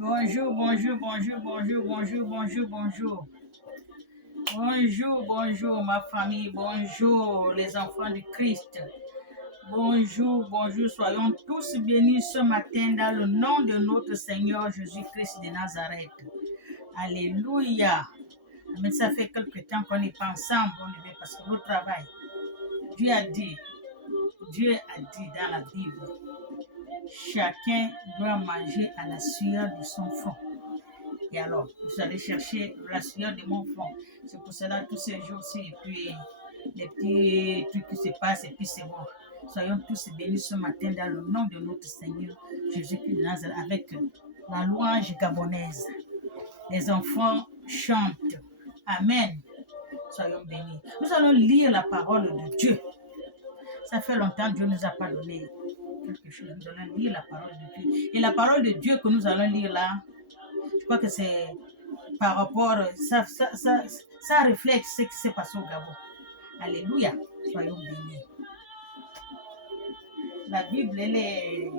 Bonjour, bonjour, bonjour, bonjour, bonjour, bonjour, bonjour. Bonjour, bonjour ma famille, bonjour les enfants de Christ. Bonjour, bonjour, soyons tous bénis ce matin dans le nom de notre Seigneur Jésus-Christ de Nazareth. Alléluia. Mais ça fait quelque temps qu'on n'est pas ensemble, parce que le travail, Dieu a dit dans la Bible, chacun doit manger à la sueur de son front. Et alors, vous allez chercher la sueur de mon front. C'est pour cela tous ces jours-ci, et puis les petits trucs qui se passent, et puis c'est bon. Soyons tous bénis ce matin dans le nom de notre Seigneur Jésus-Christ de Nazareth avec la louange gabonaise. Les enfants chantent. Amen. Soyons bénis. Nous allons lire la parole de Dieu. Ça fait longtemps que Dieu ne nous a pas donné quelque chose. Nous allons lire la parole de Dieu. Et la parole de Dieu que nous allons lire là, je crois que c'est par rapport, ça reflète ce qui s'est passé au Gabon. Alléluia. Soyons bénis. La Bible, elle est...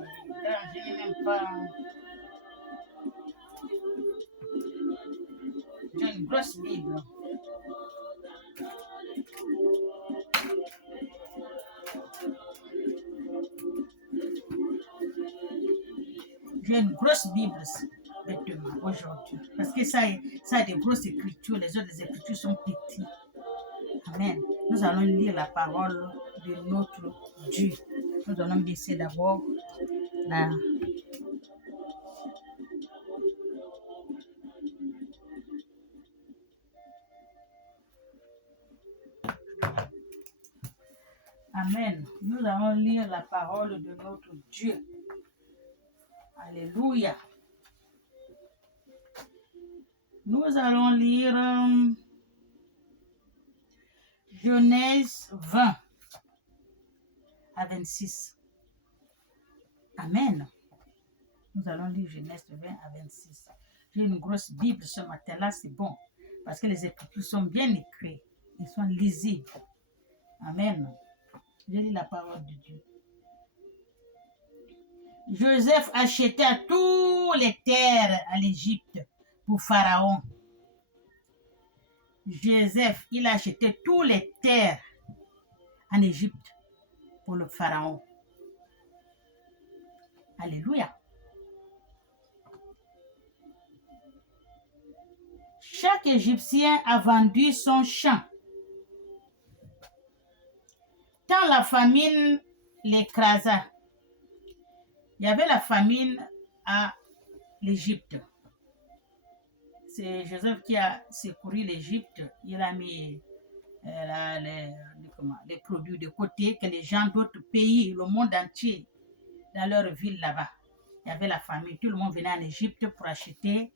Je n'ai même pas... J'ai une grosse Bible. J'ai une grosse Bible aujourd'hui. Parce que ça a des grosses écritures. Les autres écritures sont petites. Amen. Nous allons lire la parole de notre Dieu. Nous allons baisser d'abord la... Amen. Nous allons lire la parole de notre Dieu. Alléluia. Nous allons lire Genèse 20 à 26. Amen. Nous allons lire Genèse 20 à 26. J'ai une grosse Bible ce matin-là, c'est bon. Parce que les écritures sont bien écrites. Ils sont lisibles. Amen. Je lis la parole de Dieu. Joseph acheta toutes les terres à l'Égypte pour Pharaon. Joseph, il a acheté toutes les terres en Égypte pour le Pharaon. Alléluia. Chaque Égyptien a vendu son champ. Tant la famine l'écrasa. Il y avait la famine à l'Égypte. C'est Joseph qui a secouru l'Égypte. Il a mis les produits de côté que les gens d'autres pays, le monde entier, dans leur ville là-bas. Il y avait la famine. Tout le monde venait en Égypte pour acheter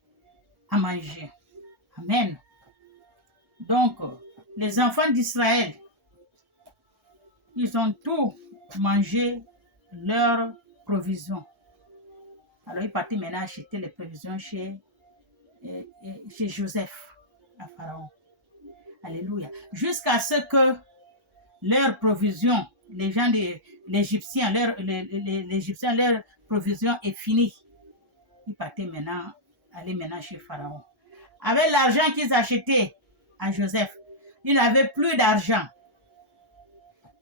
à manger. Amen. Donc, les enfants d'Israël, ils ont tout mangé leurs provisions. Alors, ils partaient maintenant acheter les provisions chez Joseph, à Pharaon. Alléluia. Jusqu'à ce que leurs provisions, les gens l'Égyptien, l'Égyptien, leur provision est finie. Ils partaient maintenant, aller maintenant chez Pharaon. Avec l'argent qu'ils achetaient à Joseph, ils n'avaient plus d'argent.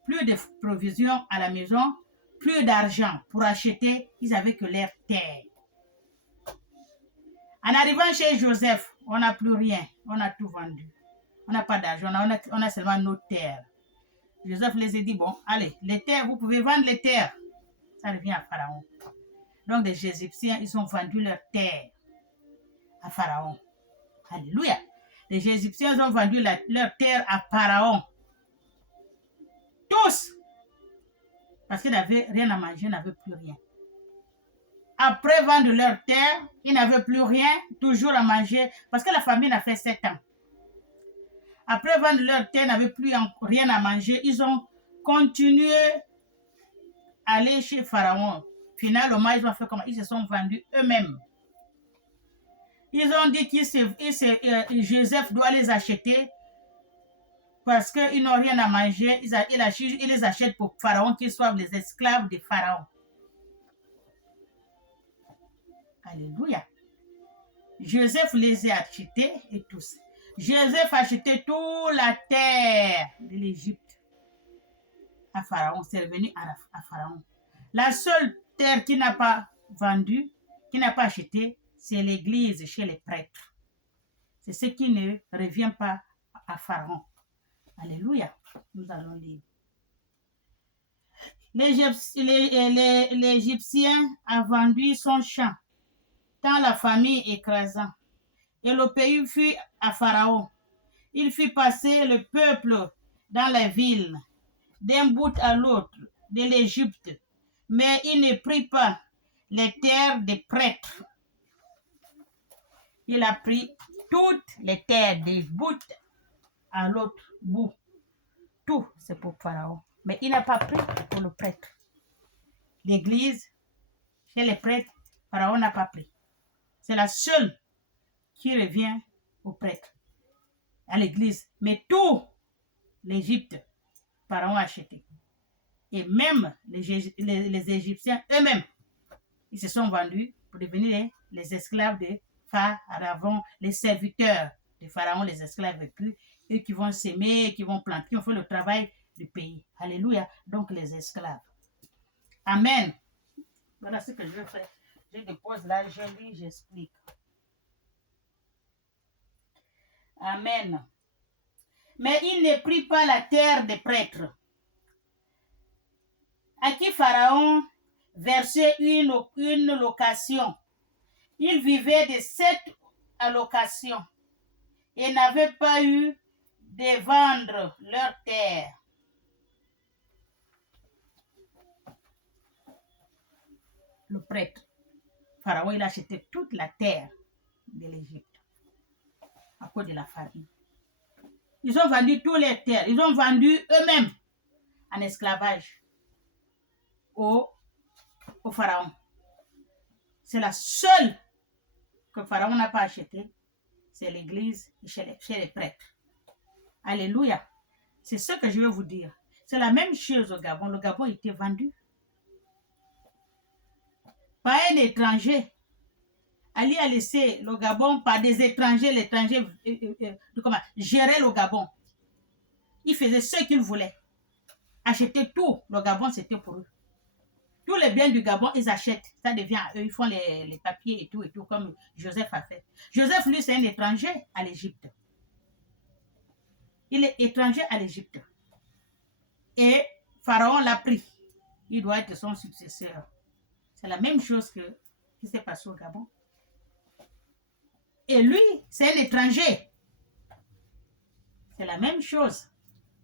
Plus de provisions à la maison, plus d'argent pour acheter, ils n'avaient que leur terre. En arrivant chez Joseph, on n'a plus rien, on a tout vendu. On n'a pas d'argent, on a seulement nos terres. Joseph les a dit, bon, allez, les terres, vous pouvez vendre les terres. Ça revient à Pharaon. Donc les Égyptiens, ils ont vendu leurs terres à Pharaon. Alléluia. Les Égyptiens ont vendu leurs terres à Pharaon. Tous. parce qu'ils n'avaient rien à manger, ils n'avaient plus rien. Après vendre leur terre, ils n'avaient plus rien, toujours à manger, parce que la famine a fait 7 ans. Après vendre leur terre, ils n'avaient plus rien à manger, ils ont continué à aller chez Pharaon. Finalement, ils ont fait comment? Ils se sont vendus eux-mêmes. Ils ont dit que Joseph doit les acheter parce qu'ils n'ont rien à manger. Il les achète pour Pharaon, qu'ils soient les esclaves de Pharaon. Alléluia. Joseph les a achetés et tous. Joseph a acheté toute la terre de l'Égypte à Pharaon. C'est revenu à Pharaon. La seule terre qu'il n'a pas vendue, qu'il n'a pas achetée, c'est l'église chez les prêtres. C'est ce qui ne revient pas à Pharaon. Alléluia. Nous allons lire. L'Égyptien a vendu son champ, tant la famille écrasant. Et le pays fut à Pharaon. Il fit passer le peuple dans les villes, d'un bout à l'autre de l'Égypte, mais il ne prit pas les terres des prêtres. Il a pris toutes les terres des bouts à l'autre bout. Tout, c'est pour Pharaon. Mais il n'a pas pris pour le prêtre. L'église, chez les prêtres, Pharaon n'a pas pris. C'est la seule qui revient au prêtre, à l'église. Mais tout l'Égypte, Pharaon a acheté. Et même les Égyptiens eux-mêmes, ils se sont vendus pour devenir les esclaves de Pharaon, les serviteurs de Pharaon, les esclaves vêtus, eux qui vont s'aimer, qui vont planter, qui vont faire le travail du pays. Alléluia. Donc les esclaves. Amen. Voilà ce que je vais faire. Je dépose là, je lis, j'explique. Amen. Mais il ne prit pas la terre des prêtres, à qui Pharaon versait une location. Ils vivaient de cette allocation et n'avaient pas eu de vendre leur terre. Le prêtre, Pharaon, il a acheté toute la terre de l'Égypte à cause de la famine. Ils ont vendu toutes les terres, ils ont vendu eux-mêmes en esclavage au Pharaon. C'est la seule que Pharaon n'a pas achetée, c'est l'église chez les prêtres. Alléluia. C'est ce que je veux vous dire. C'est la même chose au Gabon. Le Gabon était vendu par un étranger. Ali a laissé le Gabon par des étrangers. L'étranger gérait le Gabon. Ils faisaient ce qu'ils voulaient. Acheter tout. Le Gabon, c'était pour eux. Tous les biens du Gabon, ils achètent. Ça devient à eux. Ils font les papiers et tout, comme Joseph a fait. Joseph, lui, c'est un étranger à l'Égypte. Il est étranger à l'Égypte. Et Pharaon l'a pris. Il doit être son successeur. C'est la même chose qui s'est passé au Gabon. Et lui, c'est un étranger. C'est la même chose.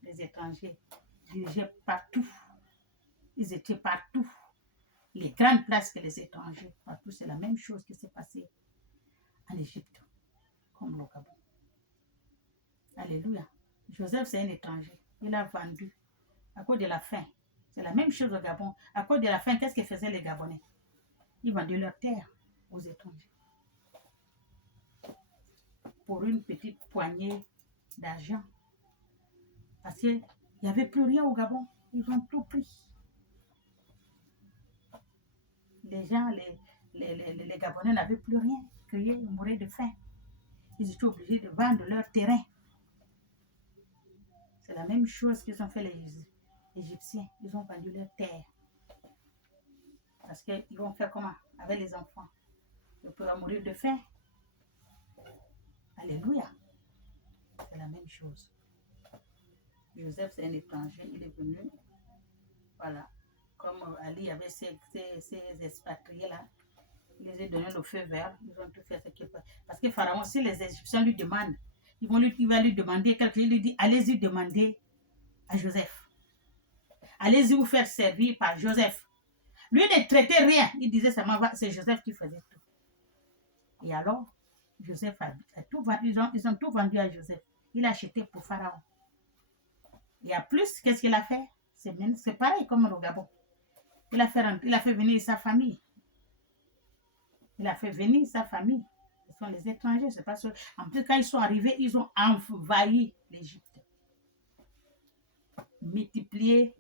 Les étrangers dirigeaient partout. Ils étaient partout. Les grandes places que les étrangers, partout, c'est la même chose qui s'est passée en Égypte, comme le Gabon. Alléluia. Joseph, c'est un étranger. Il a vendu à cause de la faim. C'est la même chose au Gabon. À cause de la faim, qu'est-ce que faisaient les Gabonais? Ils vendaient leur terre aux étrangers pour une petite poignée d'argent. Parce qu'il n'y avait plus rien au Gabon. Ils ont tout pris. Les gens, les Gabonais n'avaient plus rien. Ils mouraient de faim. Ils étaient obligés de vendre leur terrain. C'est la même chose qu'ils ont fait les Égyptiens. Ils ont vendu leur terre. Parce qu'ils vont faire comment avec les enfants? Ils peuvent mourir de faim. Alléluia. C'est la même chose. Joseph, c'est un étranger. Il est venu. Voilà. Comme Ali avait ses expatriés-là, il les a donné le feu vert. Ils ont tout fait ce qu'il faut. Parce que Pharaon, si les Égyptiens lui demandent, il va lui demander quelque chose. Il lui dit, allez-y demander à Joseph. allez-y vous faire servir par Joseph. Lui ne traitait rien. Il disait seulement, c'est Joseph qui faisait tout. Et alors, Joseph a tout vendu, ils ont tout vendu à Joseph. Il a acheté pour Pharaon. Et en plus, qu'est-ce qu'il a fait? C'est pareil comme au Gabon. Il a fait venir sa famille. Il a fait venir sa famille. Ce sont les étrangers. C'est pas ça. En plus, quand ils sont arrivés, ils ont envahi l'Égypte. Multiplié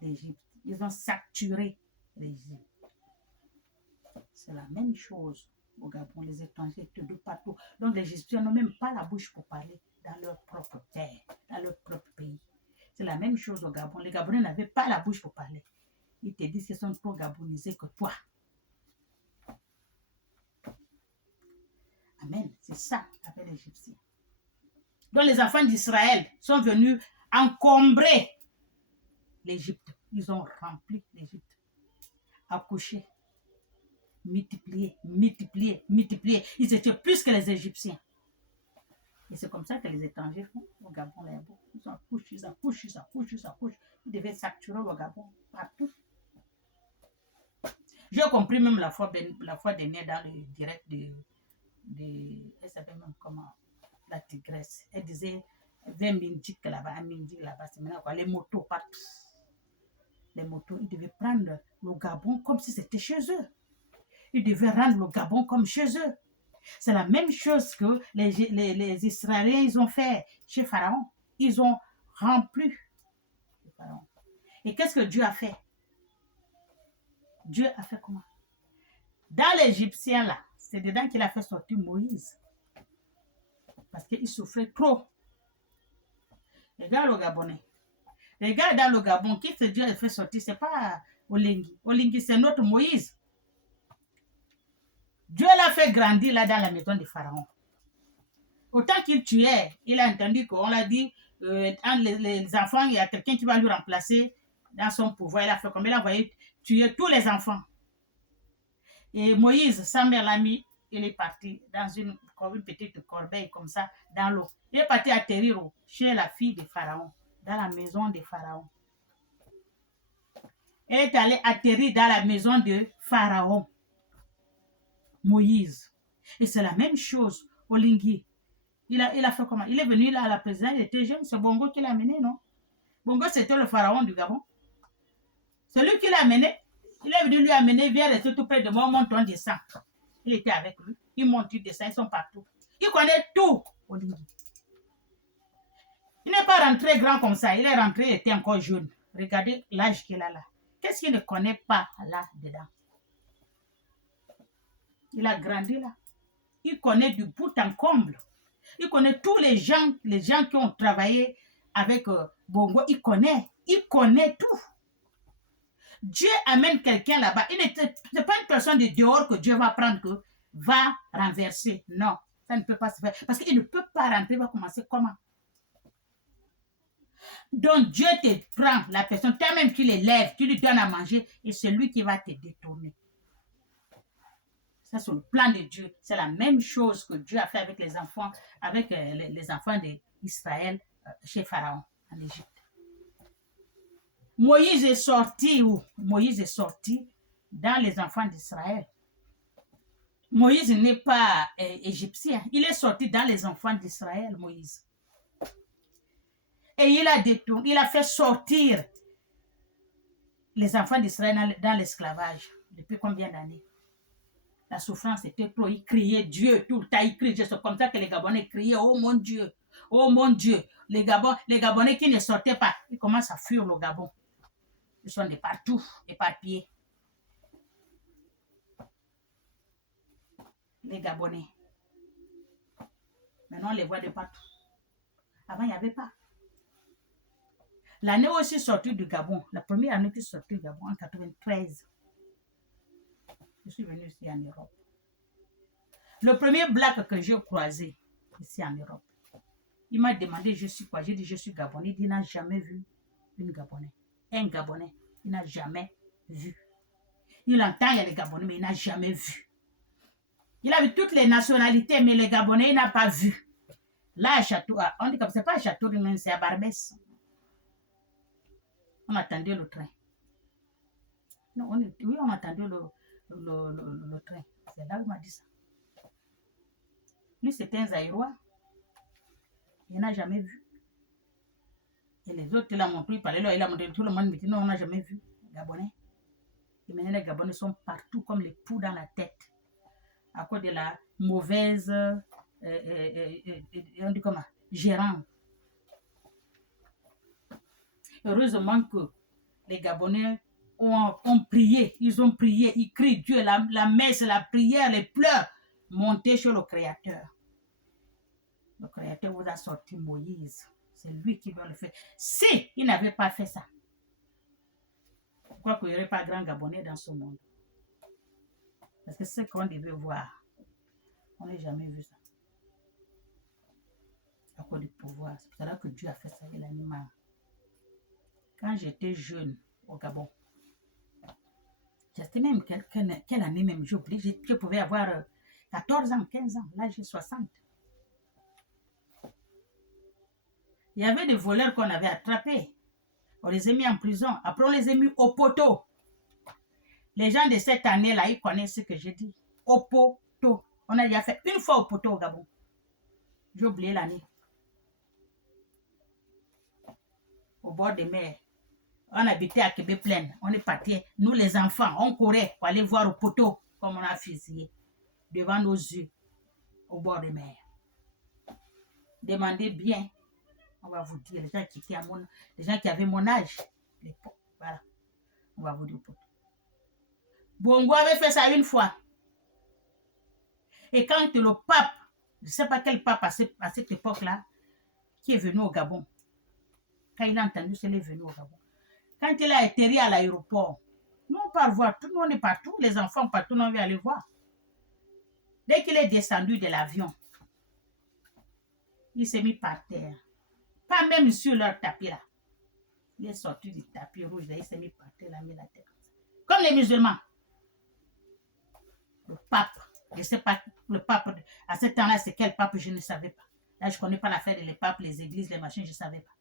l'Égypte. Ils ont saturé l'Égypte. C'est la même chose au Gabon. Les étrangers de partout. Donc, les Égyptiens n'ont même pas la bouche pour parler dans leur propre terre, dans leur propre pays. C'est la même chose au Gabon. Les Gabonais n'avaient pas la bouche pour parler. Ils te disent qu'ils sont trop gabonisés que toi. Amen. C'est ça avec les Égyptiens. Donc les enfants d'Israël sont venus encombrer l'Égypte. Ils ont rempli l'Égypte. Accouché. Multiplié. Ils étaient plus que les Égyptiens. Et c'est comme ça que les étrangers font au Gabon. Ils accouchent. Ils devaient s'acturer au Gabon partout. J'ai compris même la fois dernière dans le direct elle s'appelle même comment, la tigresse. Elle disait 20 minutes là-bas, c'est maintenant quoi, les motos partout. Les motos, ils devaient prendre le Gabon comme si c'était chez eux. Ils devaient rendre le Gabon comme chez eux. C'est la même chose que les Israéliens, ils ont fait chez Pharaon. Ils ont rempli le Pharaon. Et qu'est-ce que Dieu a fait? Dieu a fait comment? Dans l'Égyptien, là, c'est dedans qu'il a fait sortir Moïse. Parce qu'il souffrait trop. Regarde le Gabonais. Regarde dans le Gabon, qui c'est Dieu a fait sortir? Ce n'est pas Olingi. Olingi, c'est notre Moïse. Dieu l'a fait grandir là dans la maison de Pharaon. Autant qu'il tuait, il a entendu qu'on l'a dit, les enfants, il y a quelqu'un qui va lui remplacer dans son pouvoir. Il a fait comme il a envoyé tuer tous les enfants. Et Moïse, sa mère l'a mis, il est parti dans une petite corbeille comme ça, dans l'eau. Il est parti atterrir chez la fille de Pharaon, dans la maison de Pharaon. Il est allé atterrir dans la maison de Pharaon. Moïse. Et c'est la même chose au Lingui. Il a fait comment? Il est venu là à la présidence, il était jeune, c'est Bongo qui l'a amené, non? Bongo, c'était le pharaon du Gabon. C'est lui qui l'a amené. Il est venu lui amener, viens rester tout près de moi, monte, on descend. Il était avec lui. Il monte, il descend, ils sont partout. Il connaît tout au Lingui. Il n'est pas rentré grand comme ça. Il est rentré, il était encore jeune. Regardez l'âge qu'il a là. Qu'est-ce qu'il ne connaît pas là-dedans? Il a grandi là. Il connaît du bout en comble. Il connaît tous les gens qui ont travaillé avec Bongo. Il connaît tout. Dieu amène quelqu'un là-bas. Ce n'est pas une personne de dehors que Dieu va prendre, que va renverser. Non, ça ne peut pas se faire. Parce qu'il ne peut pas rentrer, il va commencer comment? Donc Dieu te prend la personne, toi-même tu l'élèves, tu lui donnes à manger et c'est lui qui va te détourner. Ça, c'est le plan de Dieu. C'est la même chose que Dieu a fait avec les enfants, les enfants d'Israël chez Pharaon, en Égypte. Moïse est sorti où? Moïse est sorti dans les enfants d'Israël. Moïse n'est pas égyptien. Il est sorti dans les enfants d'Israël, Moïse. Et il a fait sortir les enfants d'Israël dans l'esclavage. Depuis combien d'années? La souffrance était trop. Ils criaient Dieu tout le temps. Ils criaient. C'est comme ça que les Gabonais criaient, oh mon Dieu, oh mon Dieu. Les Gabonais qui ne sortaient pas, ils commencent à fuir le Gabon. Ils sont de partout, éparpillés. Les Gabonais. Maintenant, on les voit de partout. Avant, il n'y avait pas. L'année où je suis sortie du Gabon, la première année que je suis sortie du Gabon, en 1993, je suis venue ici en Europe. Le premier black que j'ai croisé ici en Europe, il m'a demandé je suis quoi. J'ai dit je suis Gabonais. Il n'a jamais vu une Gabonais. Un Gabonais, il n'a jamais vu. Il entend, il y a les Gabonais, mais il n'a jamais vu. Il a vu toutes les nationalités, mais les Gabonais, il n'a pas vu. Là, à Château, on dit comme c'est pas à Château, mais c'est à Barbès. On attendait le train. Non, oui, on attendait le train. C'est là qu'il m'a dit ça. Lui, c'était un Zaïrois. Il n'a jamais vu. Et les autres, il a montré, il parlait là, il a montré, tout le monde me dit non, on n'a jamais vu. Gabonais. Et maintenant, les Gabonais sont partout comme les poux dans la tête. À cause de la mauvaise, on dit comment, gérante. Heureusement que les Gabonais ont prié, ils crient Dieu, la messe, la prière, les pleurs, montez sur le Créateur. Le Créateur vous a sorti Moïse. C'est lui qui doit le faire. Si il n'avait pas fait ça, pourquoi qu'il n'y aurait pas grand Gabonais dans ce monde? Parce que c'est ce qu'on devait voir. On n'a jamais vu ça. À cause du pouvoir. C'est pour cela que Dieu a fait ça, il a mis marre. Quand j'étais jeune au Gabon, j'étais même quelle année même, j'ai oublié, je pouvais avoir 14 ans, 15 ans, là j'ai 60. Il y avait des voleurs qu'on avait attrapés. On les a mis en prison. Après, on les a mis au poteau. Les gens de cette année-là, ils connaissent ce que j'ai dit. Au poteau. On a déjà fait une fois au poteau au Gabon. J'ai oublié l'année. Au bord des mers. On habitait à Québec-Plaine. On est partis. Nous, les enfants, on courait pour aller voir au poteau, comme on a fusillé, devant nos yeux, au bord des mers. Demandez bien. On va vous dire, les gens qui avaient mon âge. Voilà. On va vous dire. Bongo avait fait ça une fois. Et quand le pape, je ne sais pas quel pape à cette époque-là, qui est venu au Gabon, quand il a entendu qu'il est venu au Gabon, quand il a atterri à l'aéroport, nous on part voir, tout le monde est partout, les enfants partout, on veut aller voir. Dès qu'il est descendu de l'avion, il s'est mis par terre. Pas même sur leur tapis là. Il est sorti du tapis rouge, là, il s'est mis par terre, il a mis la tête. Comme les musulmans. Le pape, je ne sais pas, le pape, à ce temps-là, c'est quel pape, je ne savais pas. Là, je ne connais pas l'affaire des papes, les églises, les machines, je ne savais pas.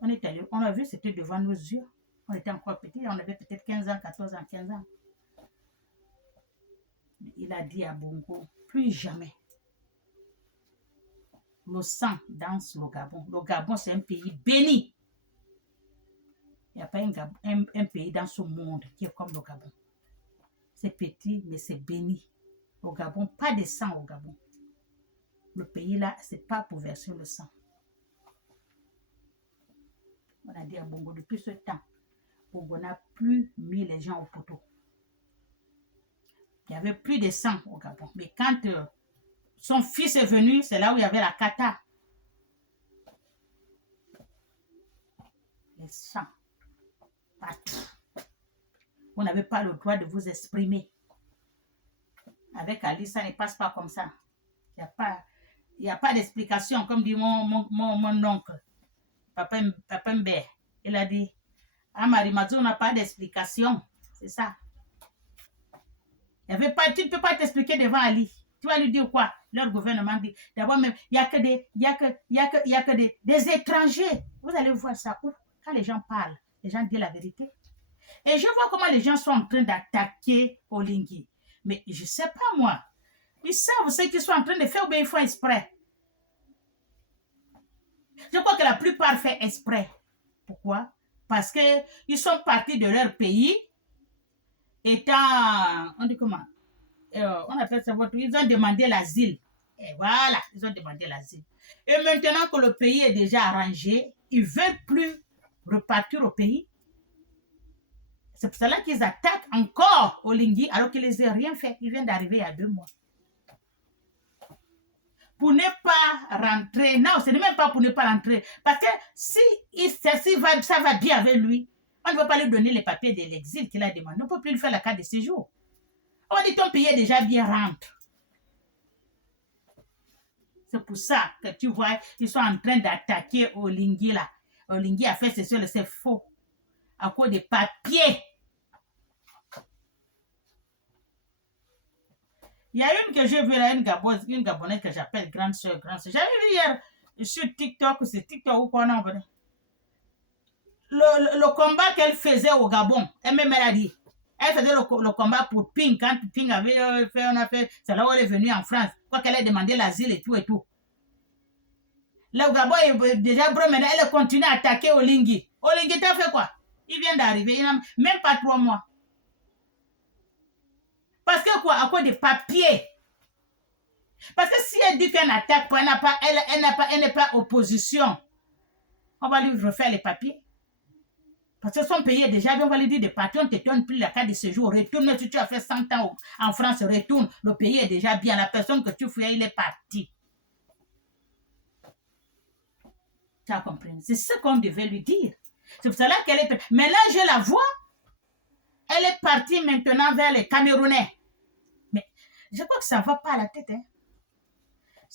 On est allé, on a vu, c'était devant nos yeux. On était encore petits, on avait peut-être 15 ans, 14 ans, 15 ans. Il a dit à Bongo, plus jamais. Le sang danse le Gabon. Le Gabon, c'est un pays béni. Il n'y a pas un pays dans ce monde qui est comme le Gabon. C'est petit, mais c'est béni. Au Gabon, pas de sang au Gabon. Le pays là, c'est pas pour verser le sang. On a dit à Bongo, depuis ce temps, Bongo n'a plus mis les gens au poteau. Il n'y avait plus de sang au Gabon. Mais quand son fils est venu, c'est là où il y avait la kata. Les sangs. Partout. Vous n'avez pas le droit de vous exprimer. Avec Ali, ça ne passe pas comme ça. Il n'y a pas d'explication, comme dit mon oncle, Papa Mbé. Il a dit, à Marimadzo, on n'a pas d'explication. C'est ça. Tu ne peux pas t'expliquer devant Ali. Tu vas lui dire quoi? Leur gouvernement dit, d'abord même, il n'y a que des étrangers. Vous allez voir ça où? Quand les gens parlent, les gens disent la vérité. Et je vois comment les gens sont en train d'attaquer Olingi. Mais je ne sais pas moi. Ils savent ce qu'ils sont en train de faire ou bien ils font exprès. Je crois que la plupart font exprès. Pourquoi? Parce qu'ils sont partis de leur pays étant, on dit comment? On appelle ça ils ont demandé l'asile. Et voilà, ils ont demandé l'asile. Et maintenant que le pays est déjà arrangé, ils ne veulent plus repartir au pays. C'est pour cela qu'ils attaquent encore Olingi alors qu'ils n'ont rien fait. Ils viennent d'arriver il y a 2 mois. Pour ne pas rentrer, non, ce n'est même pas pour ne pas rentrer. Parce que si ça va bien avec lui, on ne va pas lui donner les papiers de l'exil qu'il a demandé. On ne peut plus lui faire la carte de séjour. On dit ton pays est déjà bien rentre. C'est pour ça que tu vois, ils sont en train d'attaquer Olingi là. Olingi a fait ceci, c'est faux. À cause des papiers. Il y a une que j'ai vue là, une Gabonaise que j'appelle grande soeur. J'avais vu hier sur TikTok, c'est TikTok ou quoi, non? le combat qu'elle faisait au Gabon, elle-même elle a dit, elle faisait le combat pour Ping, quand Ping avait fait, c'est là où elle est venue en France, quoi qu'elle ait demandé l'asile et tout et tout. Le Gabon est déjà bro, maintenant elle continue à attaquer Olingi. Olingi, t'as fait quoi? Il vient d'arriver, il n'a même pas 3 mois. Parce que quoi? À cause des papiers. Parce que si elle dit qu'elle n'attaque pas, elle n'est pas opposition, on va lui refaire les papiers. Parce que son pays est déjà bien, on va lui dire des papiers, on ne te donne plus la carte de séjour, retourne, même si tu as fait 100 ans en France, retourne, le pays est déjà bien, la personne que tu fouillais, il est parti. Tu as compris? C'est ce qu'on devait lui dire. C'est pour cela qu'elle est... Mais là, je la vois, elle est partie maintenant vers les Camerounais. Mais je crois que ça ne va pas à la tête. Hein.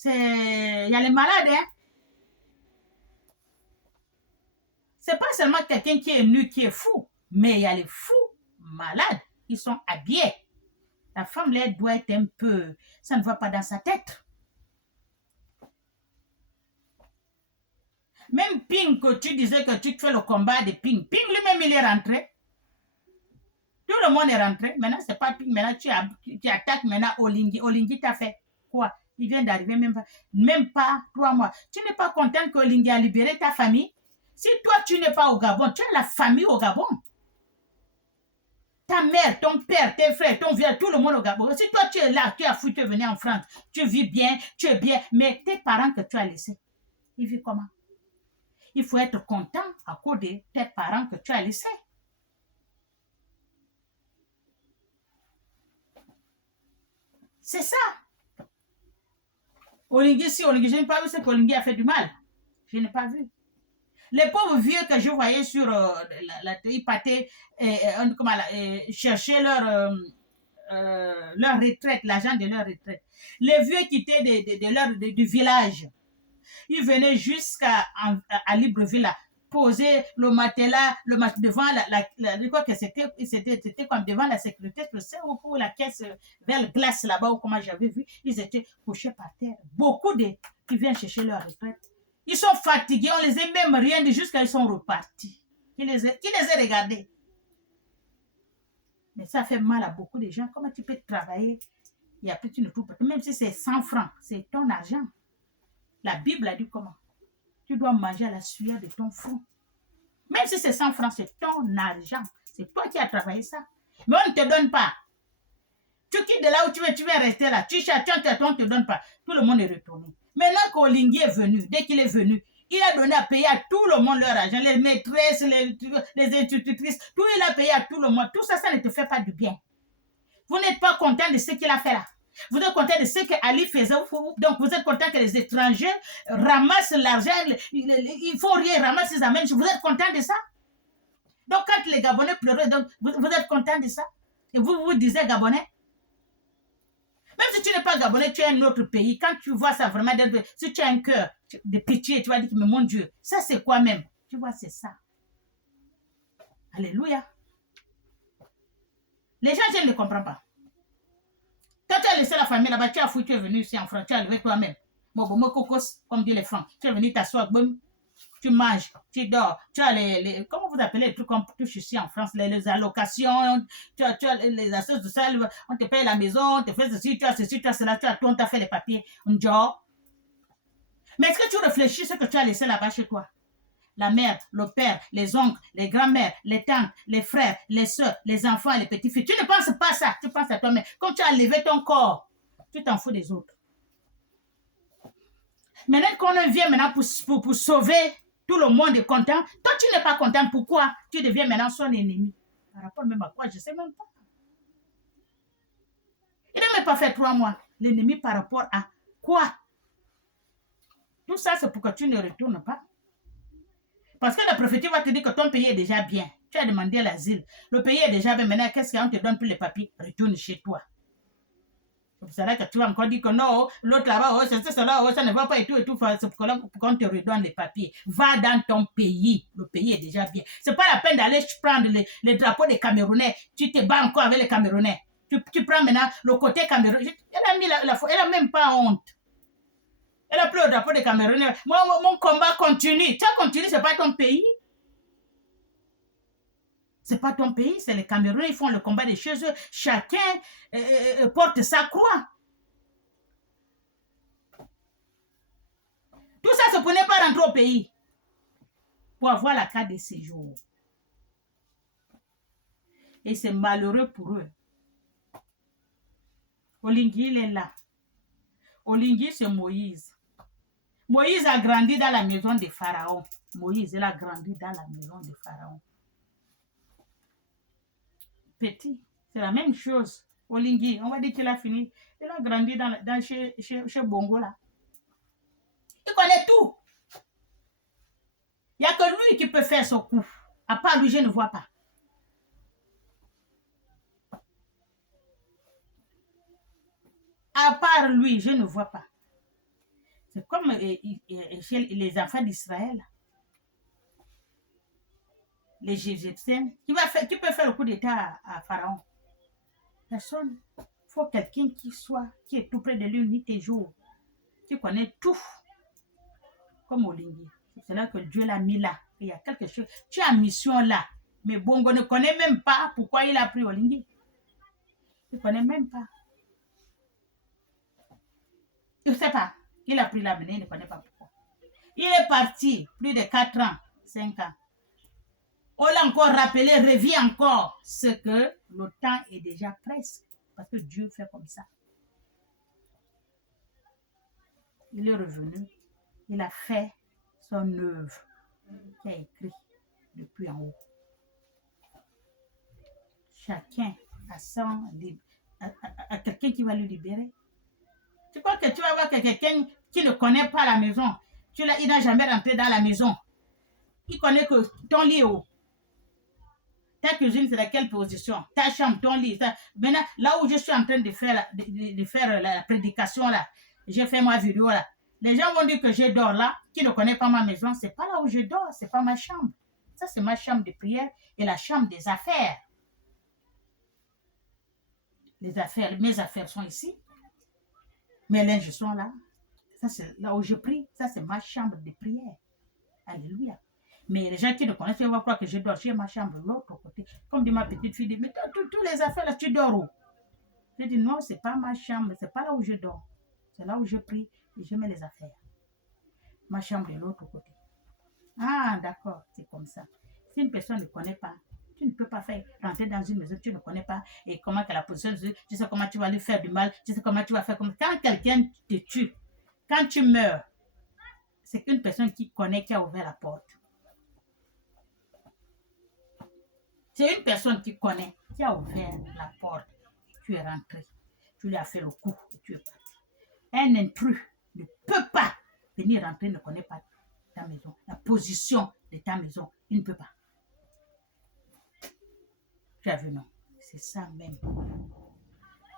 Il y a les malades. Hein. C'est pas seulement quelqu'un qui est nu, qui est fou, mais il y a les fous malades. Ils sont habillés. La femme, là, doit être un peu... Ça ne va pas dans sa tête. Même Ping, que tu disais que tu fais le combat de Ping. Ping lui-même, il est rentré. Tout le monde est rentré. Maintenant, c'est pas Ping. Maintenant, tu attaques maintenant Olingi. Olingi t'a fait quoi? Il vient d'arriver même pas 3 mois. Tu n'es pas content que Olingi a libéré ta famille? Si toi, tu n'es pas au Gabon, tu as la famille au Gabon. Ta mère, ton père, tes frères, ton vieux, tout le monde au Gabon. Si toi, tu es là, tu as foutu, tu es venu en France, tu vis bien, tu es bien, mais tes parents que tu as laissés, ils vivent comment? Il faut être content à cause de tes parents que tu as laissés. C'est ça. Olingi, si Olingi, je n'ai pas vu ce qu'Olingi a fait du mal. Je n'ai pas vu. Les pauvres vieux que je voyais sur ils partaient chercher leur retraite, l'argent de leur retraite. Les vieux qui étaient du village, ils venaient jusqu'à Libreville, poser le matelas devant je crois que c'était comme devant la sécurité sociale ou la caisse vers glace là-bas, ou comment j'avais vu, ils étaient couchés par terre. Beaucoup qui viennent chercher leur retraite. Ils sont fatigués, on les a même rien dit jusqu'à ils sont repartis. Qui les a regardés? Mais ça fait mal à beaucoup de gens. Comment tu peux travailler et après tu ne trouves pas? Même si c'est 100 francs, c'est ton argent. La Bible a dit comment? Tu dois manger à la sueur de ton front. Même si c'est 100 francs, c'est ton argent. C'est toi qui as travaillé ça. Mais on ne te donne pas. Tu quittes de là où tu vas rester là. Tu cherches, on ne te donne pas. Tout le monde est retourné. Maintenant qu'Olingi est venu, dès qu'il est venu, il a donné à payer à tout le monde leur argent. Les maîtresses, les institutrices, tout il a payé à tout le monde. Tout ça, ça ne te fait pas du bien. Vous n'êtes pas content de ce qu'il a fait là. Vous êtes content de ce qu'Ali faisait. Donc, vous êtes content que les étrangers ramassent l'argent. Ils font rien, ils ramassent, ils amènent. Vous êtes content de ça? Donc, quand les Gabonais pleuraient, donc, vous êtes content de ça? Et vous disiez Gabonais? Même si tu n'es pas Gabonais, tu es un autre pays. Quand tu vois ça vraiment, si tu as un cœur de pitié, tu vas dire, mais mon Dieu, ça c'est quoi même? Tu vois, c'est ça. Alléluia. Les gens, je ne comprends pas. Quand tu as laissé la famille là-bas, tu as foutu, tu es venu ici en France, tu as levé toi-même. Comme dit les Francs. Tu es venu t'asseoir, boum, tu manges, tu dors, tu as comment vous appelez les trucs qu'on touche ici en France, les allocations, tu as les assos de ça, on te paye la maison, on te fait ceci, tu as ceci, tu as cela, tu as tout, on t'a fait les papiers, un job. Mais est-ce que tu réfléchis ce que tu as laissé là-bas chez toi? La mère, le père, les oncles, les grands-mères, les tantes, les frères, les soeurs, les enfants, les petits-filles. Tu ne penses pas à ça, tu penses à toi-même. Comme tu as levé ton corps, tu t'en fous des autres. Maintenant qu'on vient maintenant pour sauver, tout le monde est content. Toi, tu n'es pas content. Pourquoi? Tu deviens maintenant son ennemi. Par rapport même à quoi? Je ne sais même pas. Il n'a même pas fait 3 mois. L'ennemi par rapport à quoi? Tout ça, c'est pour que tu ne retournes pas. Parce que la prophétie va te dire que ton pays est déjà bien. Tu as demandé l'asile. Le pays est déjà bien. Maintenant, qu'est-ce qu'on te donne plus les papiers? Retourne chez toi. C'est pour ça que tu vas encore dire que non, l'autre là-bas, oh, c'est cela, oh, ça ne va pas et tout. C'est pour qu'on te redonne les papiers. Va dans ton pays. Le pays est déjà bien. C'est pas la peine d'aller prendre les drapeaux des Camerounais. Tu te bats encore avec les Camerounais. Tu prends maintenant le côté Camerounais. Elle a même pas honte. Elle a pris le drapeau des Camerounais. Mon combat continue. Tu as continué, c'est pas ton pays. C'est pas ton pays, c'est les Camerounais, ils font le combat de chez eux. Chacun porte sa croix. Tout ça, c'est pour ne pas rentrer au pays. Pour avoir la carte de séjour. Et c'est malheureux pour eux. Olingi, il est là. Olingi, c'est Moïse. Moïse a grandi dans la maison de Pharaon. Moïse, il a grandi dans la maison de Pharaon. Petit, c'est la même chose. Olingi, on va dire qu'il a fini. Il a grandi chez Bongo là. Il connaît tout. Il n'y a que lui qui peut faire son coup. À part lui, je ne vois pas. À part lui, je ne vois pas. C'est comme chez les enfants d'Israël. Les Égyptiens. Qui peut faire le coup d'État à Pharaon? Personne. Il faut quelqu'un qui est tout près de lui, nuit et jour. Qui connaît tout. Comme Olingi. C'est là que Dieu l'a mis là. Il y a quelque chose. Tu as mission là. Mais Bongo ne connaît même pas pourquoi il a pris Olingi. Il ne connaît même pas. Il ne sait pas. Il a pris la menée, il ne connaît pas pourquoi. Il est parti plus de 4 ans, 5 ans. On l'a encore rappelé, revient encore. Ce que le temps est déjà presque. Parce que Dieu fait comme ça. Il est revenu. Il a fait son œuvre qu'il a écrit depuis en haut. Chacun a quelqu'un qui va le libérer. Tu crois que tu vas voir que quelqu'un qui ne connaît pas la maison, il n'a jamais rentré dans la maison. Il connaît que ton lit est où. Ta cuisine, c'est dans quelle position? Ta chambre, ton lit. Maintenant, là où je suis en train de faire la prédication, là, j'ai fait ma vidéo, là. Les gens vont dire que je dors là, qui ne connaît pas ma maison. C'est pas là où je dors, c'est pas ma chambre. Ça, c'est ma chambre de prière et la chambre des affaires. Mes affaires sont ici. Mes linges sont là. Ça, c'est là où je prie. Ça, c'est ma chambre de prière. Alléluia. Mais les gens qui ne connaissent pas vont croire que je dors chez ma chambre de l'autre côté. Comme dit ma petite fille, dit, mais toutes les affaires là, tu dors où? Je dis non, c'est pas ma chambre, c'est pas là où je dors. C'est là où je prie et je mets les affaires. Ma chambre de l'autre côté. Ah, d'accord, c'est comme ça. Si une personne ne connaît pas, tu ne peux pas faire rentrer dans une maison que tu ne connais pas et comment que la position, tu sais comment tu vas lui faire du mal, tu sais comment tu vas faire comme quand quelqu'un te tue, quand tu meurs, c'est qu'une personne qui connaît qui a ouvert la porte. C'est une personne qui connaît qui a ouvert la porte. Tu es rentré, tu lui as fait le coup et tu es parti. Un intrus ne peut pas venir rentrer, ne connaît pas ta maison, la position de ta maison, il ne peut pas. Tu as vu, non? C'est ça même.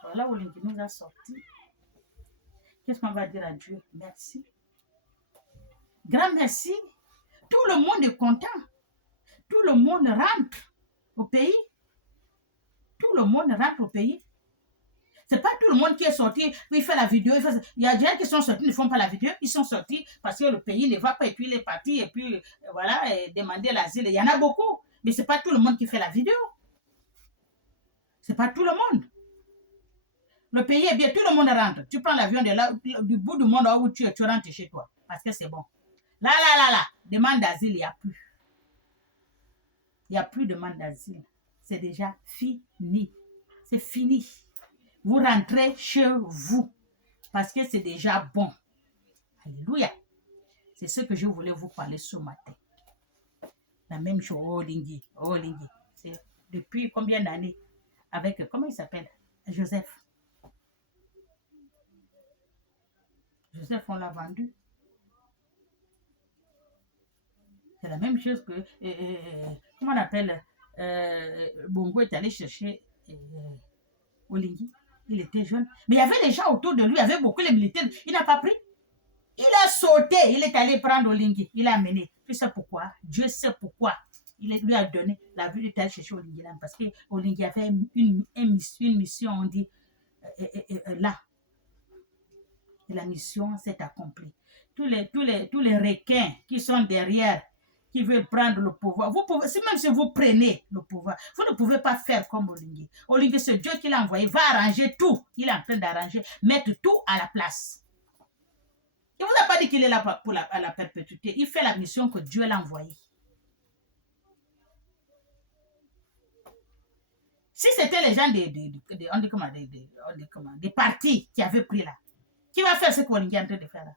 Voilà où l'Indienne nous a sortis. Qu'est-ce qu'on va dire à Dieu? Merci. Grand merci. Tout le monde est content. Tout le monde rentre au pays. Tout le monde rentre au pays. C'est pas tout le monde qui est sorti, il fait la vidéo. Il y a des gens qui sont sortis, ils ne font pas la vidéo. Ils sont sortis parce que le pays ne va pas et puis il est parti et puis voilà, et demander l'asile. Il y en a beaucoup. Mais c'est pas tout le monde qui fait la vidéo. C'est pas tout le monde. Le pays est bien, tout le monde rentre. Tu prends l'avion du bout du monde où tu rentres chez toi. Parce que c'est bon. Là, demande d'asile, il n'y a plus. Il n'y a plus de demande d'asile. C'est déjà fini. C'est fini. Vous rentrez chez vous. Parce que c'est déjà bon. Alléluia. C'est ce que je voulais vous parler ce matin. La même chose. Oh, Lingui. C'est depuis combien d'années? Avec, comment il s'appelle? Joseph. Joseph, on l'a vendu. C'est la même chose que, comment on appelle, Bongo est allé chercher Olingi. Il était jeune. Mais il y avait des gens autour de lui, il y avait beaucoup de militaires. Il n'a pas pris. Il a sauté, il est allé prendre Olingi. Il a amené. Tu sais pourquoi? Dieu sait pourquoi. Il lui a donné la vue, il est allé chercher Olingi là. Parce que Olingi avait une mission, on dit, là. Et la mission s'est accomplie. Tous les requins qui sont derrière qui veulent prendre le pouvoir. Vous pouvez, même si vous prenez le pouvoir, vous ne pouvez pas faire comme Olingi. Olingi, c'est Dieu qui l'a envoyé, va arranger tout. Il est en train d'arranger, mettre tout à la place. Il ne vous a pas dit qu'il est là pour la perpétuité. Il fait la mission que Dieu l'a envoyée. Si c'était les gens des partis qui avaient pris là, qui va faire ce qu'Olingi est en train de faire là?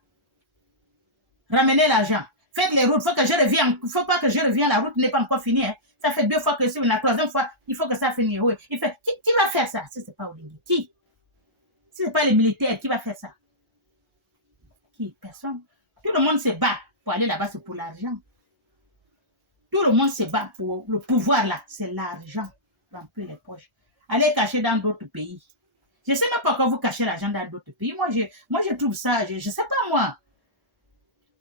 Ramenez l'argent. Faites les routes. Il faut que je revienne. Il ne faut pas que je revienne. La route n'est pas encore finie. Hein. Ça fait 2 fois que c'est la 3e fois. Il faut que ça finisse. Oui. Il fait, qui va faire ça? Si ce n'est pas Olingi. Qui? Si ce n'est pas les militaires, qui va faire ça? Qui? Personne. Tout le monde se bat pour aller là-bas, c'est pour l'argent. Tout le monde se bat pour le pouvoir là. C'est l'argent. Remplir les poches. Allez cacher dans d'autres pays. Je ne sais même pas pourquoi vous cachez l'argent dans d'autres pays. Moi, je trouve ça, je ne sais pas moi.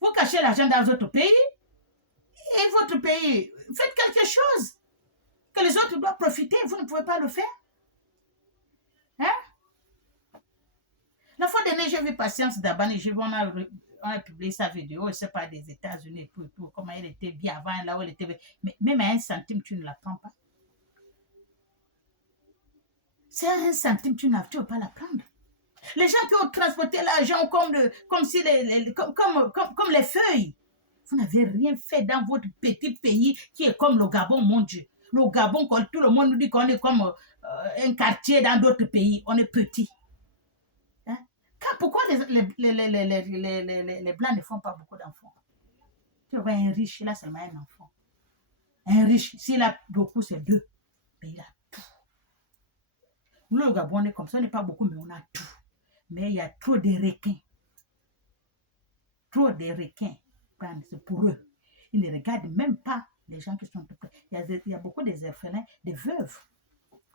Vous cachez l'argent dans votre pays et votre pays, faites quelque chose que les autres doivent profiter. Vous ne pouvez pas le faire. Hein? La fois dernière, j'ai vu Patience Dabani, on a publié sa vidéo, je ne sais pas, des États-Unis et tout, comment elle était bien avant, là où elle était. Mais même à 1 centime, tu ne la prends pas. C'est à 1 centime, tu ne veux pas la prendre. Les gens qui ont transporté l'argent comme les feuilles. Vous n'avez rien fait dans votre petit pays qui est comme le Gabon, mon Dieu. Le Gabon, tout le monde nous dit qu'on est comme un quartier dans d'autres pays. On est petit. Hein? Pourquoi les Blancs ne font pas beaucoup d'enfants? Tu vois, un riche, il a seulement un enfant. Un riche, s'il a beaucoup, c'est 2. Mais il a tout. Nous, le Gabon, on est comme ça, on n'est pas beaucoup, mais on a tout. Mais il y a trop de requins. Trop de requins. C'est pour eux. Ils ne regardent même pas les gens qui sont tout près. Il y a beaucoup des orphelins, des veuves.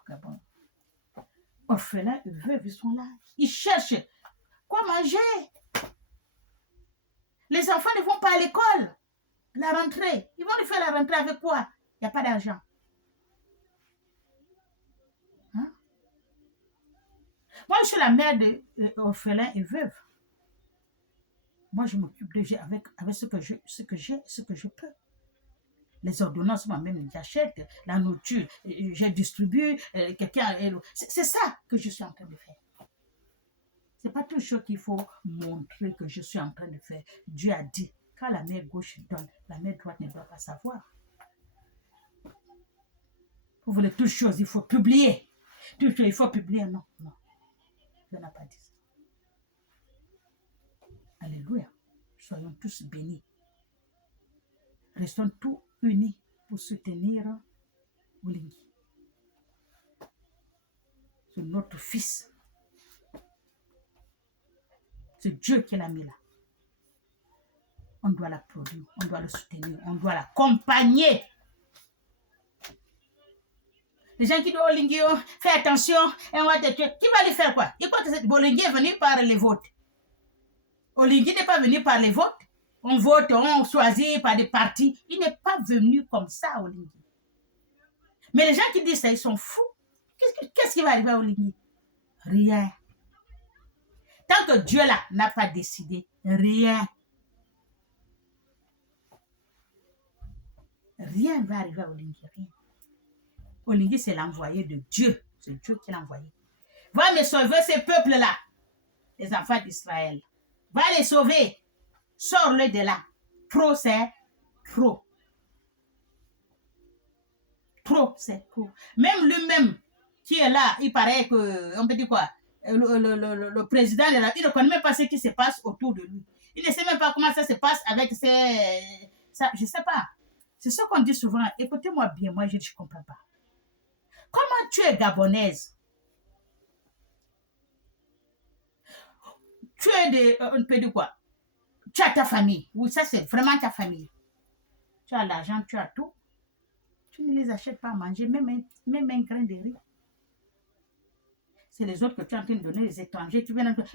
Gabon. Orphelins et veuves, ils sont là. Ils cherchent quoi manger. Les enfants ne vont pas à l'école. La rentrée. Ils vont faire la rentrée avec quoi? Il n'y a pas d'argent. Hein? Moi, je suis la mère d'orphelins et veuves. Moi, je m'occupe de avec ce que je peux. Les ordonnances, moi-même, j'achète. La nourriture, je distribue. Quelqu'un. C'est ça que je suis en train de faire. Ce n'est pas toujours qu'il faut montrer que je suis en train de faire. Dieu a dit, quand la main gauche donne, la main droite ne doit pas savoir. Vous voulez toutes choses, il faut publier. Toutes choses, il faut publier. Non, non. Dieu n'a pas dit ça. Alléluia. Soyons tous bénis. Restons tous unis pour soutenir Olingi. C'est notre fils. C'est Dieu qui l'a mis là. On doit l'applaudir, on doit le soutenir, on doit l'accompagner. Les gens qui disent Olingi, fais attention, et on va te tuer. Qui va lui faire quoi? Il croit que Olingi est venu par les votes. Olingi n'est pas venu par les votes. On vote, on choisit par des partis. Il n'est pas venu comme ça, Olingi. Mais les gens qui disent ça, ils sont fous. Qu'est-ce qui va arriver à Olingi? Rien. Tant que Dieu là n'a pas décidé, rien. Rien ne va arriver à Olingi, rien. Olingi, c'est l'envoyé de Dieu. C'est Dieu qui l'a envoyé. Va me sauver ces peuples-là, les enfants d'Israël. Va les sauver. Sors-les de là. Trop, c'est trop. Trop, c'est trop. Même lui-même, qui est là, il paraît que, on peut dire quoi, le président, il ne connaît même pas ce qui se passe autour de lui. Il ne sait même pas comment ça se passe avec ses... Ça, je ne sais pas. C'est ce qu'on dit souvent. Écoutez-moi bien, moi je ne comprends pas. Comment tu es gabonaise? Tu es on peut dire quoi? Tu as ta famille. Oui, ça c'est vraiment ta famille. Tu as l'argent, tu as tout. Tu ne les achètes pas à manger, même un grain de riz. C'est les autres que tu es en train de donner, les étrangers.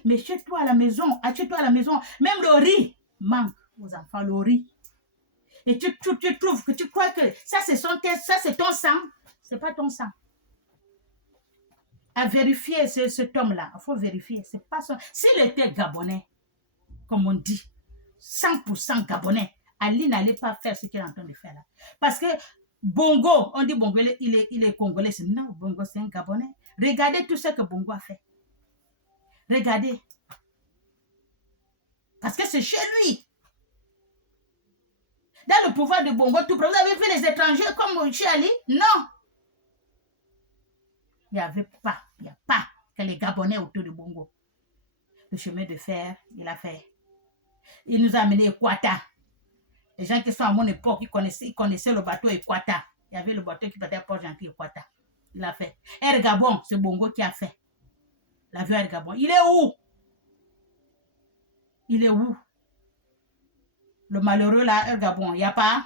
Mais chez toi à la maison, achète-toi à la maison. Même le riz manque aux enfants, le riz. Et tu trouves que tu crois que ça c'est ton sang. Ce n'est pas ton sang. À vérifier cet homme-là, il faut vérifier. C'est pas son... S'il était gabonais, comme on dit, 100% gabonais, Ali n'allait pas faire ce qu'il est en train de faire là. Parce que Bongo, on dit Bongo, il est congolais. Non, Bongo, c'est un Gabonais. Regardez tout ce que Bongo a fait. Regardez. Parce que c'est chez lui. Dans le pouvoir de Bongo, tout. Vous avez vu les étrangers comme chez Ali? Non. Il n'y a pas que les Gabonais autour de Bongo. Le chemin de fer, il a fait. Il nous a amené Equata. Les gens qui sont à mon époque, ils connaissaient le bateau Equata. Il y avait le bateau qui partait à Port-Gentil, Equata. Il a fait. Air Gabon, c'est Bongo qui a fait. L'avion Air Gabon. Il est où? Il est où? Le malheureux là, Air Gabon, il n'y a pas.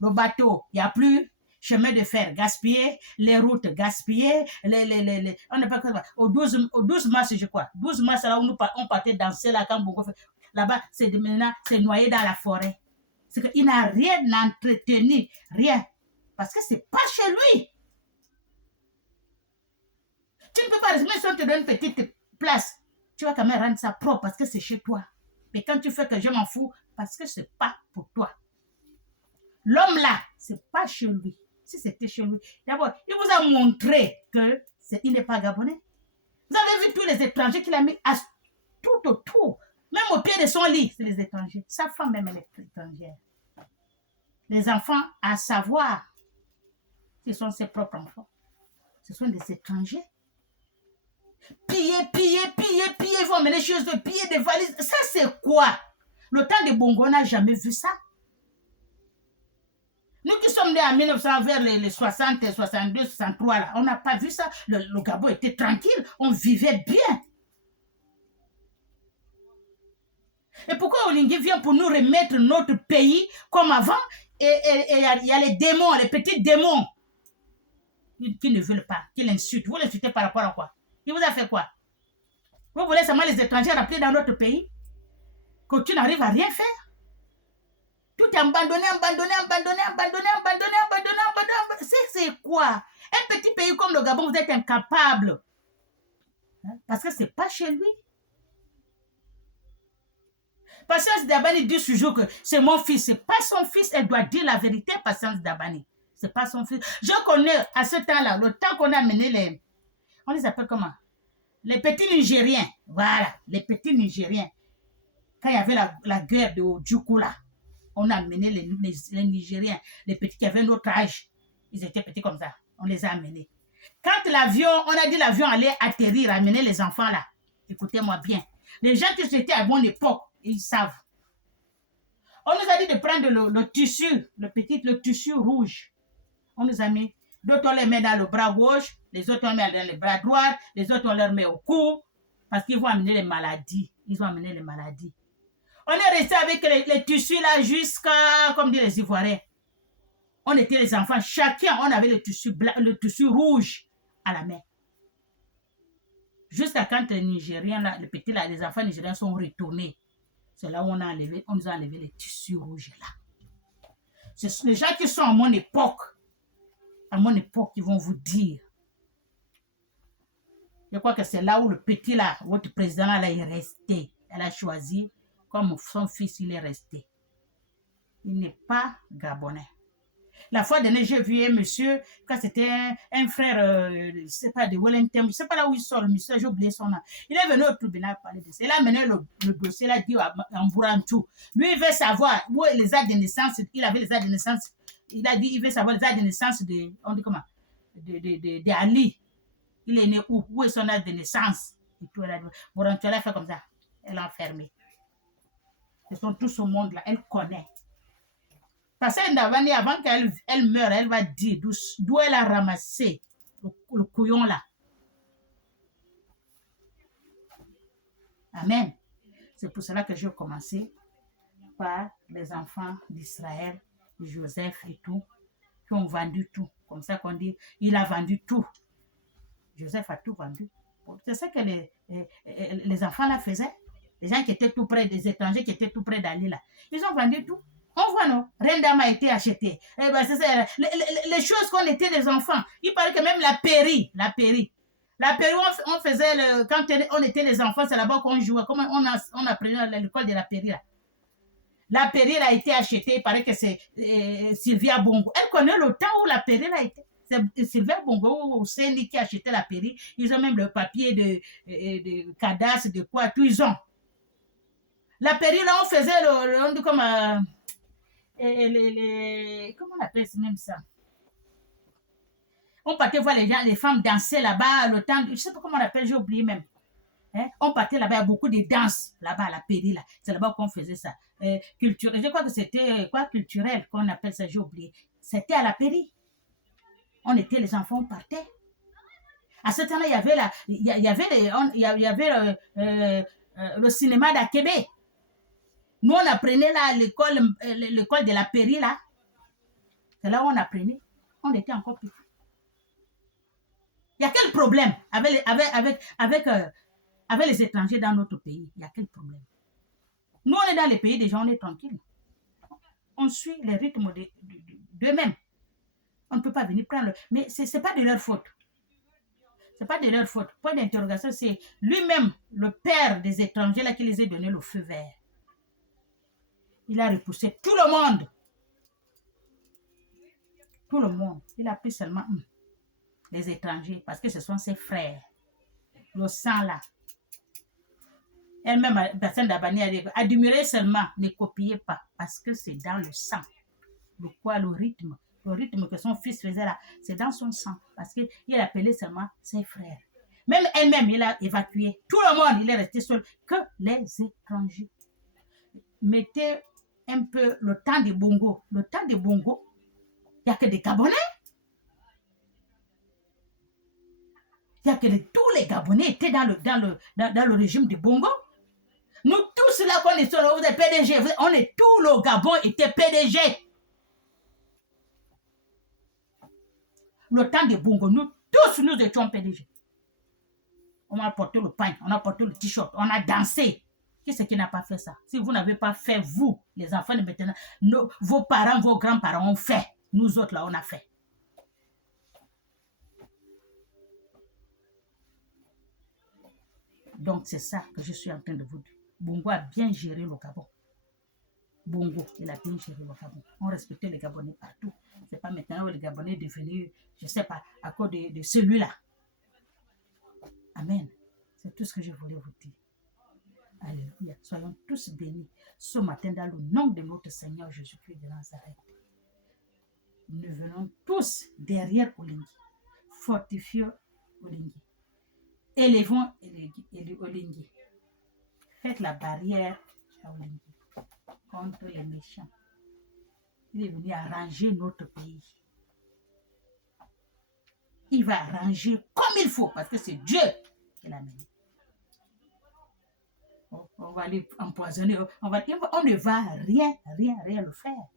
Le bateau, il n'y a plus. Chemin de fer gaspillé, les routes gaspillées, on n'a pas quoi. Au 12 mars, je crois. 12 mars, là où on partait danser là, quand Bongo fait. Là-bas, c'est maintenant, c'est noyé dans la forêt. C'est qu'il n'a rien entretenu, rien. Parce que c'est pas chez lui. Tu ne peux pas, même si on te donne une petite place, tu vas quand même rendre ça propre parce que c'est chez toi. Mais quand tu fais que je m'en fous, parce que c'est pas pour toi. L'homme là, c'est pas chez lui. Si c'était chez lui, d'abord, il vous a montré qu'il n'est pas gabonais. Vous avez vu tous les étrangers qu'il a mis tout autour. Même au pied de son lit, c'est les étrangers. Sa femme même, elle est étrangère. Les enfants, à savoir, ce sont ses propres enfants. Ce sont des étrangers. Piller, ils vont emmener chez eux, piller des valises. Ça, c'est quoi? Le temps de Bongo, on n'a jamais vu ça. Nous qui sommes nés en 1900, vers les 60, 62, 63, là, on n'a pas vu ça. Le Gabon était tranquille, on vivait bien. Et pourquoi Olingi vient pour nous remettre notre pays comme avant? Et il y a les démons, les petits démons qui ne veulent pas, qui l'insultent. Vous l'insultez par rapport à quoi? Il vous a fait quoi? Vous voulez seulement les étrangers rappeler dans notre pays? Que tu n'arrives à rien faire? Tout est abandonné. C'est quoi? Un petit pays comme le Gabon, vous êtes incapable. Parce que ce n'est pas chez lui. Patience Dabani dit toujours que c'est mon fils. Ce n'est pas son fils. Elle doit dire la vérité, Patience Dabani. Ce n'est pas son fils. Je connais à ce temps-là, le temps qu'on a mené les... On les appelle comment? Les petits Nigériens. Voilà, les petits Nigériens. Quand il y avait la guerre de Djoukula, on a amené les Nigériens, les petits qui avaient notre âge. Ils étaient petits comme ça. On les a amenés. Quand l'avion, on a dit l'avion allait atterrir, amener les enfants là. Écoutez-moi bien. Les gens qui étaient à mon époque, ils savent. On nous a dit de prendre le tissu, le tissu rouge. On nous a mis, d'autres on les met dans le bras gauche, les autres on les met dans le bras droit, les autres on leur met au cou, parce qu'ils vont amener les maladies. Ils vont amener les maladies. On est resté avec les tissus là jusqu'à, comme disent les Ivoiriens. On était les enfants, chacun, on avait le tissu rouge à la main. Jusqu'à quand les Nigériens, là, les petits là, les enfants nigériens sont retournés. C'est là où on nous a enlevé les tissus rouges là. C'est les gens qui sont à mon époque, ils vont vous dire. Je crois que c'est là où le petit là, votre président là, est resté. Elle a choisi. Comme son fils, il est resté. Il n'est pas gabonais. La fois dernière, j'ai vu un monsieur, quand c'était un frère, je ne sais pas, de Wellington, je ne sais pas là où il sort, le monsieur, j'ai oublié son nom. Il est venu au tribunal parler de ça. Il a mené le dossier, il a dit en Bourantou. Lui, il veut savoir où est les actes de naissance. Il avait les actes de naissance. Il a dit, il veut savoir les actes de naissance de, on dit comment, de Ali. Il est né où? Où est son acte de naissance? Bourantou, elle a fait comme ça. Elle l'a enfermé. Ils sont tous au monde là, elle connaît. Parce qu'elle avant qu'elle meure, elle va dire d'où elle a ramassé le couillon là. Amen. C'est pour cela que j'ai commencé par les enfants d'Israël, de Joseph et tout, qui ont vendu tout. Comme ça qu'on dit, il a vendu tout. Joseph a tout vendu. C'est ça que les enfants là faisaient. Les gens qui étaient tout près, des étrangers qui étaient tout près d'aller là. Ils ont vendu tout. On voit, non? Rien d'âme a été acheté. Eh ben, c'est ça, les choses qu'on était des enfants. Il paraît que même la pairie, on faisait, quand on était des enfants, c'est là-bas qu'on jouait. Comment on apprenait à l'école de la pairie là. La pérille a été achetée, il paraît que c'est Sylvia Bongo. Elle connaît le temps où la pérille a été. C'est Sylvia Bongo ou Céline qui a acheté la pérille. Ils ont même le papier de cadastre, de quoi, tout ils ont. La pérille, là, on faisait on dit comme... comment on appelle même ça? On partait voir les femmes danser là-bas, le temps, je ne sais pas comment on appelle, j'ai oublié même. Hein? On partait là-bas, il y a beaucoup de danses là-bas à la pérille, là. C'est là-bas qu'on faisait ça. Culturel, je crois que c'était quoi culturel qu'on appelle ça, j'ai oublié. C'était à la pérille. On était, les enfants, on partait. À ce temps-là, il y avait le cinéma d'Akébé. Nous, on apprenait là l'école de la pérille, là. C'est là où on apprenait. On était encore plus. Il y a quel problème avec les étrangers dans notre pays? Il y a quel problème? Nous, on est dans les pays des gens, on est tranquille. On suit les rythmes d'eux-mêmes. On ne peut pas venir prendre. Mais ce n'est pas de leur faute. Ce n'est pas de leur faute. Point d'interrogation, c'est lui-même, le père des étrangers, là, qui les a donné le feu vert. Il a repoussé tout le monde. Tout le monde. Il a pris seulement les étrangers, parce que ce sont ses frères. Le sang, là. Elle-même, personne d'Abani a dit, admirez seulement, ne copiez pas, parce que c'est dans le sang. Le quoi, le rythme que son fils faisait là, c'est dans son sang, parce qu'il appelait seulement ses frères. Même elle-même, il a évacué tout le monde, il est resté seul, que les étrangers. Mettez un peu le temps de Bongo. Le temps de Bongo, il n'y a que des Gabonais. Il n'y a que tous les Gabonais étaient dans le régime de Bongo. Nous tous là qu'on est sur vous êtes PDG, on est tout le Gabon était PDG. Le temps de Bongo, nous tous nous étions PDG. On a porté le pain, on a porté le t-shirt, on a dansé. Qui c'est qui n'a pas fait ça? Si vous n'avez pas fait, vous, les enfants de maintenant, vos parents, vos grands-parents ont fait. Nous autres là, on a fait. Donc c'est ça que je suis en train de vous dire. Bongo a bien géré le Gabon. Bongo, il a bien géré le Gabon. On respectait les Gabonais partout. C'est pas maintenant où les Gabonais sont devenus, je ne sais pas, à cause de celui-là. Amen. C'est tout ce que je voulais vous dire. Alléluia. Soyons tous bénis ce matin dans le nom de notre Seigneur Jésus-Christ de Nazareth. Nous venons tous derrière Olingi. Fortifions Olingi. Élevons Olingi. Faites la barrière à Olingi contre les méchants. Il est venu arranger notre pays. Il va arranger comme il faut parce que c'est Dieu qui l'a mené. On va aller empoisonner. On ne va rien le faire.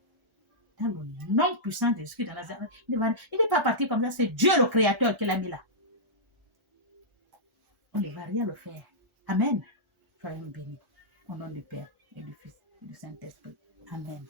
Dans le nom puissant de Jésus de Nazareth, il n'est pas parti comme ça. C'est Dieu le Créateur qui l'a mis là. On ne va rien le faire. Amen. Soyons bénis. Au nom du Père et du Fils et du Saint-Esprit. Amen.